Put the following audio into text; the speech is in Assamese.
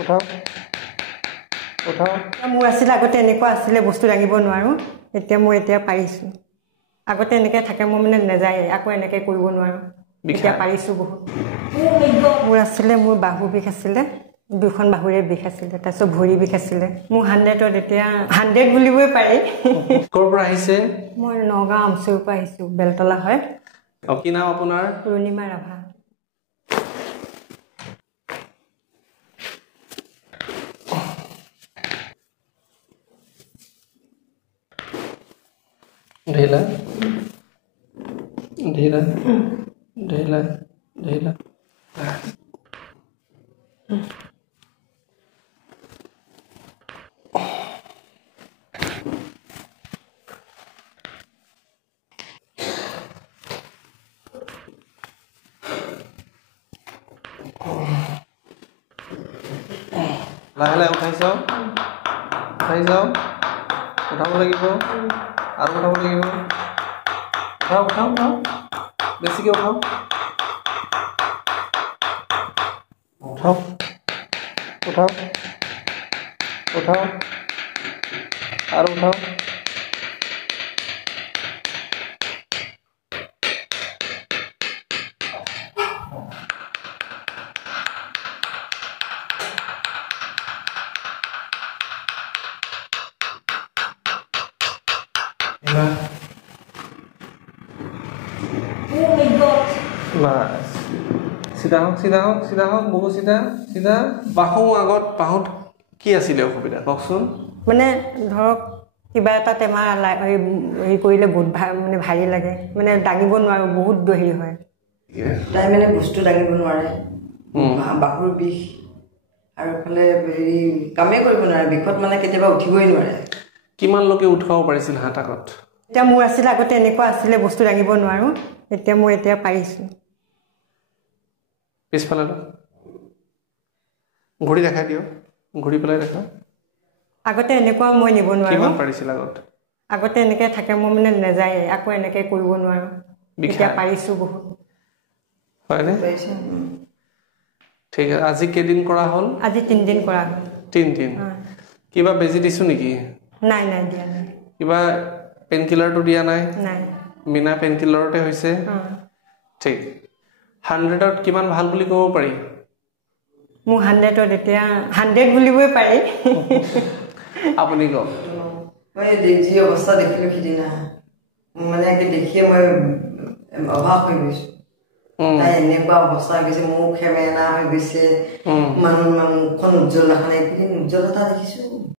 উঠাও উঠাও মোৰ আছিল আগতে এনেকুৱা আছিলে বস্তু দাঙিব নোৱাৰো এতিয়া মই এতিয়া পাৰিছো আগতে এনেকৈ থাকে মই মানে নাযায় আকৌ এনেকৈ কৰিব নোৱাৰো এতিয়া পাৰিছো বহুত মোৰ আছিলে মোৰ বাহু বিষ আছিলে দুখন বাহুৰে বিষ আছিলে তাৰপিছত ভৰি বিষ আছিলে মোৰ 100ত এতিয়া 100 বুলিবই পাৰি ক'ৰ পৰা আহিছে মই নগাঁও আমচুৰ পৰা আহিছো বেলতলা হয় কি নাম আপোনাৰ পূৰ্ণিমা ৰাভা ढेला ढेला ढेला ढेला লাহে লাহে উঠাই যাও উঠাব লাগিব আৰু উঠাব লাগিব উঠাও উঠাও উঠাও বেছিকৈ উঠাও উঠাও উঠাও উঠাও আৰু উঠাও বাস চিধা হওক বহু চিধা বাহু আগত বাহুত কি আছিলে অসুবিধা কওকচোন মানে ধৰক কিবা এটা টেমা হেৰি কৰিলে বহুত মানে ভাৰী লাগে মানে দাঙিব নোৱাৰো বহুত হেৰি হয় তাই মানে বস্তু দাঙিব নোৱাৰে বাহুৰ বিষ আৰু ফালে হেৰি কামেই কৰিব নোৱাৰে বিষত মানে কেতিয়াবা উঠিবই নোৱাৰে কিমান লোকে উঠাব পাৰিছিল হাত আগত এতিয়া মোৰ আছিল আগতে এনেকুৱা আছিলে বস্তু দাঙিব নোৱাৰো এতিয়া মই এতিয়া পাৰিছো পিছফালে ঘূৰি দেখাই দিয়ক ঘূৰি পেলাই দেখা আগতে এনেকুৱা মই নিব নোৱাৰো কিমান পাৰিছিল আগতে এনেকৈ থাকে মই মানে নাযায় আকৌ এনেকৈ কৰিব নোৱাৰো এতিয়া পাৰিছো বহুত হয়নে ঠিক আছে আজি কেইদিন কৰা হ'ল আজি 3 দিন কৰা হ'ল 3 দিন কিবা বেজি দিছো নেকি নাই দিয়া নাই কিবা পেইনকিলাৰটো দিয়া নাই নাই বিনা পেইনকিলাৰতে হৈছে ঠিক 100ত কিমান ভাল বুলি ক'ব পাৰি মোৰ 100ত এতিয়া 100 বুলিবই পাৰি আপুনি কওক মই যি অৱস্থা দেখিলো সিদিনা মানে দেখিয়ে মই অবাক হৈ গৈছো তাই এনেকুৱা অৱস্থা হৈ গৈছে মুখ হেমেনা হৈ গৈছে মুখখন উজ্জ্বল দেখা নাই উজ্জ্বলতা দেখিছো